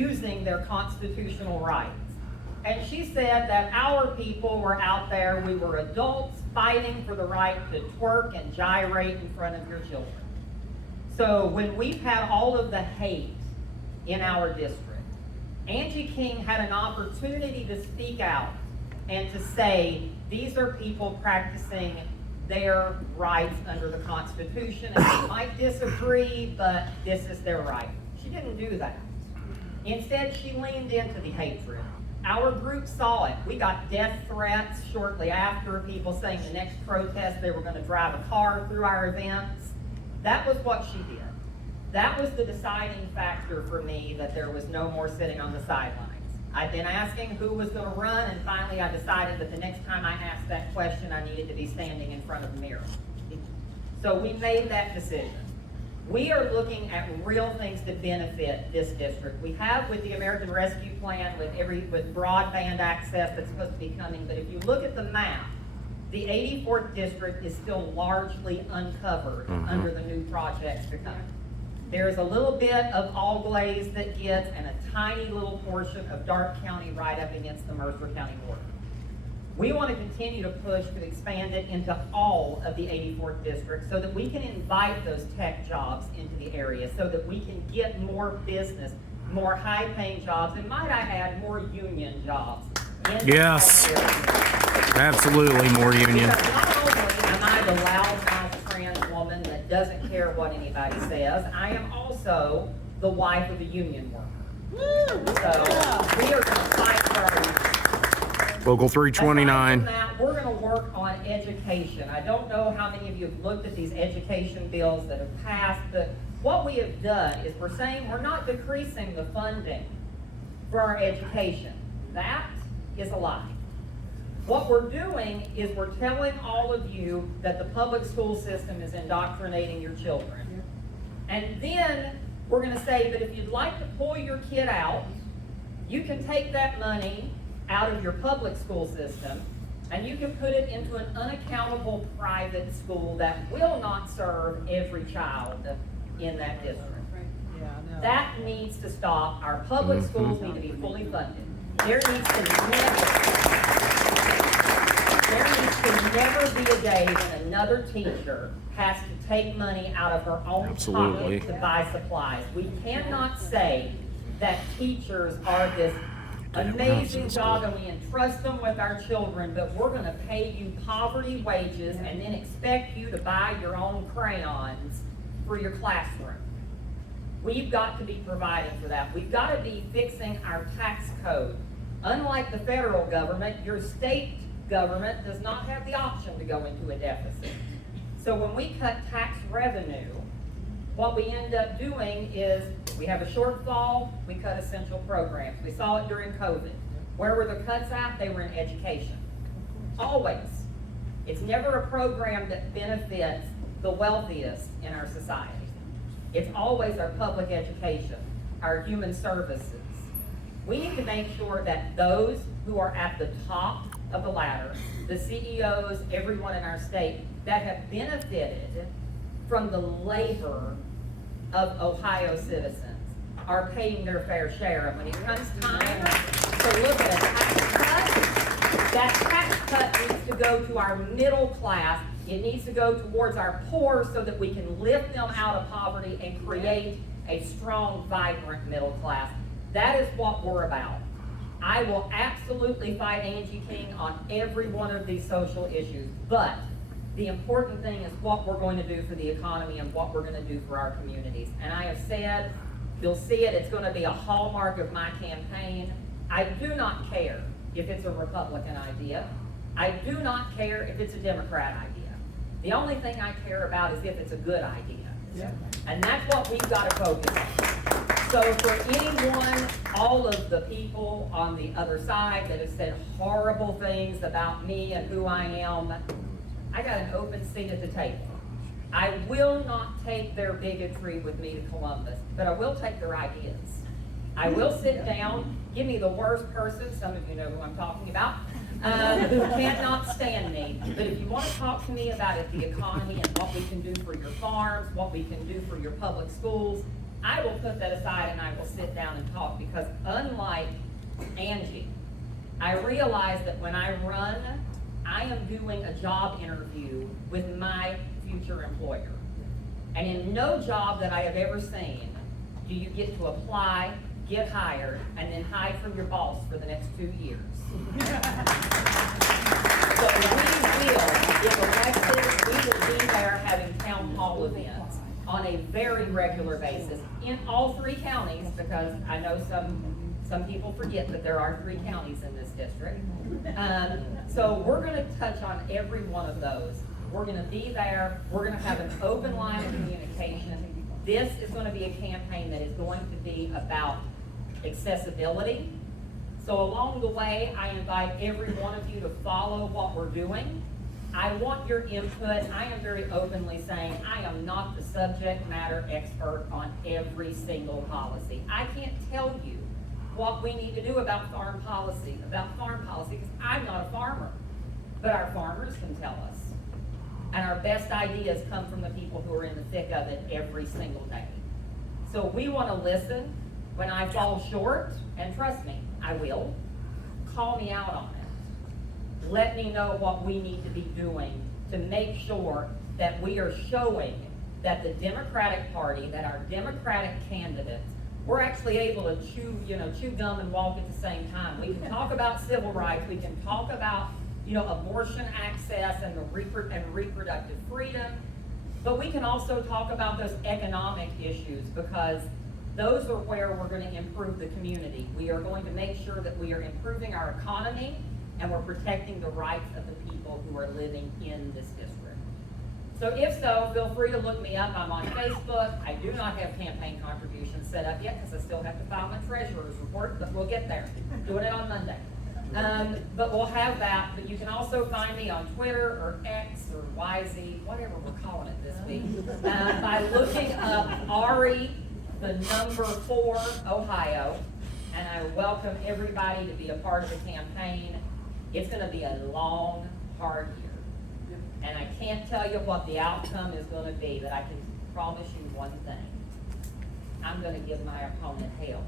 using their constitutional rights. And she said that our people were out there, we were adults fighting for the right to twerk and gyrate in front of your children. So when we've had all of the hate in our district, Angie King had an opportunity to speak out and to say, these are people practicing their rights under the Constitution, and they might disagree, but this is their right. She didn't do that. Instead, she leaned into the hatred. Our group saw it. We got death threats shortly after, people saying the next protest they were going to drive a car through our events. That was what she did. That was the deciding factor for me that there was no more sitting on the sidelines. I'd been asking who was going to run, and finally I decided that the next time I asked that question, I needed to be standing in front of the mirror. So we made that decision. We are looking at real things to benefit this district. We have with the American Rescue Plan, with broadband access that's supposed to be coming, but if you look at the map, the 84th district is still largely uncovered under the new projects to come. There's a little bit of Auglaize that gets, and a tiny little portion of Darke County right up against the Mercer County border. We want to continue to push to expand it into all of the 84th district so that we can invite those tech jobs into the area, so that we can get more business, more high-paying jobs, and might I add, more union jobs. Yes, absolutely more union. Because not only am I the loudmouth trans woman that doesn't care what anybody says, I am also the wife of a union worker. So we are going to fight for our union. Local 329. Aside from that, we're going to work on education. I don't know how many of you have looked at these education bills that have passed, but what we have done is we're saying we're not decreasing the funding for our education. That is a lie. What we're doing is we're telling all of you that the public school system is indoctrinating your children. And then we're going to say, but if you'd like to pull your kid out, you can take that money out of your public school system and you can put it into an unaccountable private school that will not serve every child in that district. That needs to stop. Our public schools need to be fully funded. There needs to never be a day when another teacher has to take money out of her own pocket to buy supplies. We cannot say that teachers are this amazing job and we entrust them with our children, but we're going to pay you poverty wages and then expect you to buy your own crayons for your classroom. We've got to be providing for that. We've got to be fixing our tax code. Unlike the federal government, your state government does not have the option to go into a deficit. So when we cut tax revenue, what we end up doing is we have a shortfall, we cut essential programs. We saw it during COVID. Where were the cuts at? They were in education. Always. It's never a program that benefits the wealthiest in our society. It's always our public education, our human services. We need to make sure that those who are at the top of the ladder, the CEOs, everyone in our state, that have benefited from the labor of Ohio citizens are paying their fair share. And when it comes time to look at a tax cut, that tax cut needs to go to our middle class. It needs to go towards our poor so that we can lift them out of poverty and create a strong, vibrant middle class. That is what we're about. I will absolutely fight Angie King on every one of these social issues, but the important thing is what we're going to do for the economy and what we're going to do for our communities. And I have said, you'll see it, it's going to be a hallmark of my campaign. I do not care if it's a Republican idea. I do not care if it's a Democrat idea. The only thing I care about is if it's a good idea. Yeah. And that's what we've got to focus on. So for anyone, all of the people on the other side that have said horrible things about me and who I am, I got an open seat at the table. I will not take their bigotry with me to Columbus, but I will take their ideas. I will sit down, give me the worst person, some of you know who I'm talking about, who cannot stand me. But if you want to talk to me about the economy and what we can do for your farms, what we can do for your public schools, I will put that aside and I will sit down and talk, because unlike Angie, I realize that when I run, I am doing a job interview with my future employer. And in no job that I have ever seen do you get to apply, get hired, and then hide from your boss for the next 2 years. So we will, if elected, we will be there having town hall events on a very regular basis in all 3 counties, because I know some people forget that there are 3 counties in this district. So we're gonna touch on every one of those. We're gonna be there, we're gonna have an open line of communication. This is gonna be a campaign that is going to be about accessibility. So along the way, I invite every one of you to follow what we're doing. I want your input. I am very openly saying I am not the subject matter expert on every single policy. I can't tell you what we need to do about farm policy, because I'm not a farmer. But our farmers can tell us. And our best ideas come from the people who are in the thick of it every single day. So we want to listen. When I fall short, and trust me, I will, call me out on it. Let me know what we need to be doing to make sure that we are showing that the Democratic Party, that our Democratic candidates, we're actually able to chew gum and walk at the same time. We can talk about civil rights, we can talk about, abortion access and reproductive freedom, but we can also talk about those economic issues, because those are where we're going to improve the community. We are going to make sure that we are improving our economy and we're protecting the rights of the people who are living in this district. So if so, feel free to look me up. I'm on Facebook. I do not have campaign contributions set up yet because I still have to file my treasurer's report, but we'll get there. Doing it on Monday. But we'll have that. But you can also find me on Twitter or X or YZ, whatever we're calling it this week, by looking up Ari, the number 4 Ohio, and I welcome everybody to be a part of the campaign. It's going to be a long, hard year, and I can't tell you what the outcome is going to be, but I can promise you one thing. I'm going to give my opponent hell.